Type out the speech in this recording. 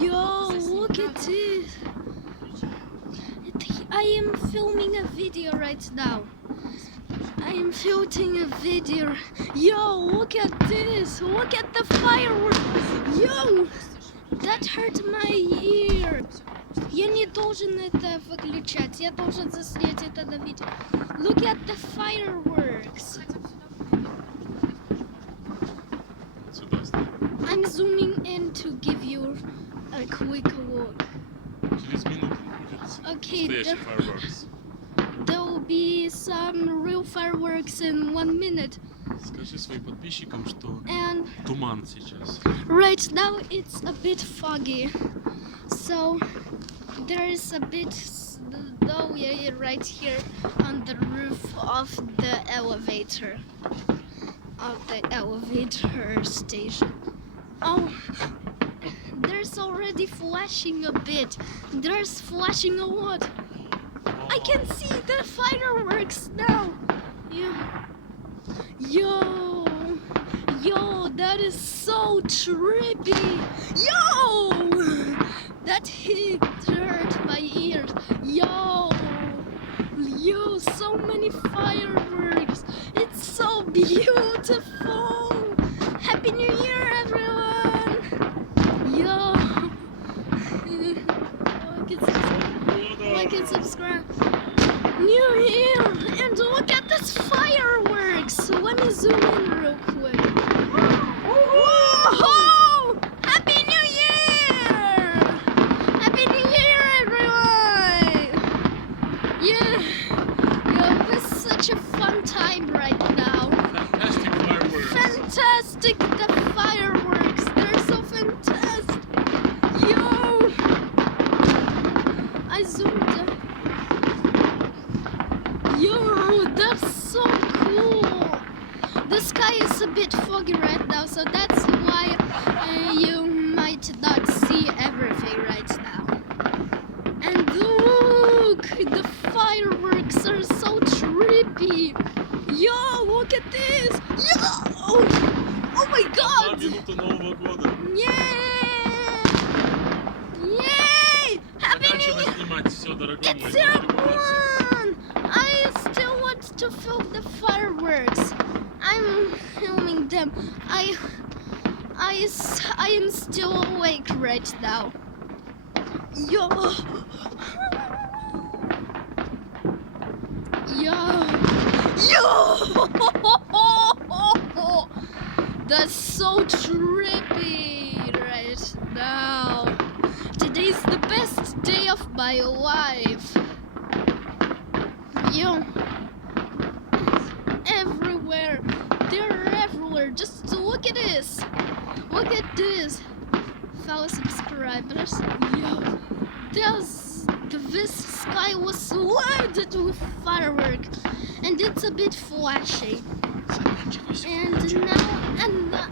Yo, look at this. I am filming a video right now. I am filming a video. Yo, look at this. Look at the fireworks. Yo, that hurt my ear. Я не должен это выключать. Я должен заснять это на видео. Look at the fireworks. I'm zooming in to give you a quick look. Через минуту будет Okay, настоящий fireworks. there will be some real fireworks in 1 minute. Скажи своим подписчикам, что And туман сейчас. right now it's a bit foggy. So there is a bit snow right here on the roof of the elevator. Of the elevator station. Oh, there's already flashing a bit. There's flashing a lot. I can see the fireworks now. Yeah. Yo, that is so trippy. Yo, that hurt my ears. Yo, so many fireworks. It's so beautiful. Happy New Year, everyone. Yo, like and subscribe. New Year, and look at this fireworks. Let me zoom in real quick. Whoa! Happy New Year! Happy New Year, everyone! Yeah, this is such a fun time right now. Fantastic fireworks. Fantastic, the fireworks. They're so fantastic. Yo, I zoomed in. Yo, that's so cool. The sky is a bit foggy right now, so that's why you might not see everything right now. And look, the fireworks are so trippy. Yo, look at this. Yo, oh my Одна God. минута Нового года. Yay! Yay! Happy New Начали Year! снимать все, дорогой мой. It's не your перебывайся. one! I still want to film the fireworks. I'm filming them. I am still awake right now. Yo! That's so trippy right now. Today's the best day of my life. Yo, everywhere. They're everywhere. Just look at this. Look at this. Fellow subscribers. Yo, this sky was loaded with fireworks, and it's a bit flashy. And now,